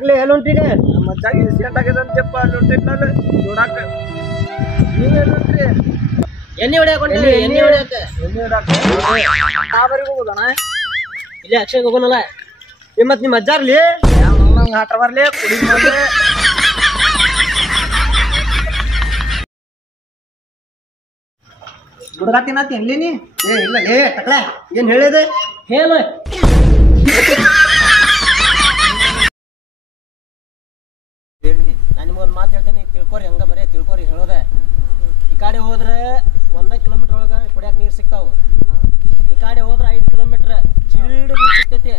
ಯಾಕ್ಲೆ ಎಲ್ಲುಂಟಿನಿ ನಮ್ಮ ಅಜ್ಜಾಗಿ ಇಸ್ಕೆಂಟ್ ಆಗ್ಯದಂತೆಪ್ಪ ಅಲ್ಲುಂಟಿನ ನಾನು ನೋಡಾಕ ನೀವೇನ್ರಿ ಎಣ್ಣೆ ಹೊಡ್ಯಾಕ ಹೊಂಟಿರಿ ಎಣ್ಣೆ ಹೊಡ್ಯಾಕ ತಾವರಿಗೆ ಹೋಗೋದಣ್ಣ ಇಲ್ಲಿ ಅಕ್ಷಯ್ ಹೋಗೋನಲ್ಲ ಮತ್ ನಿಮ್ಮ ಅಜ್ಜಾರ್ಲಿ ನಂಗೆ ಹಾಟ ಬರ್ಲಿ ಕುಡಿ ಮಾಡ್ಲಿ ಹುಡುಗ ತಿನ್ನತ್ತೀನಿ ನೀ ಏ ಇಲ್ಲ ಏ ಟಕ್ಲ ಏನ್ ಹೇಳಿದೆ ಹೇಳ ನಾನು ನಿಮ್ಗೊಂದು ಮಾತು ಹೇಳ್ತೇನೆ ತಿಳ್ಕೊರಿ ಹಂಗ ಬರೇ ತಿಳ್ಕೊರಿ ಹೇಳೋದೆ ಈ ಕಡೆ ಹೋದ್ರೆ 1 ಕಿಲೋಮೀಟರ್ ಒಳಗ ಕುಡಿಯಾಕ ನೀರು ಸಿಗ್ತಾವ ಈ ಕಡೆ ಹೋದ್ರೆ 5 ಕಿಲೋಮೀಟರ್ ಚಿಲ್ಡ್ ನೀರು ಸಿಗ್ತೈತಿ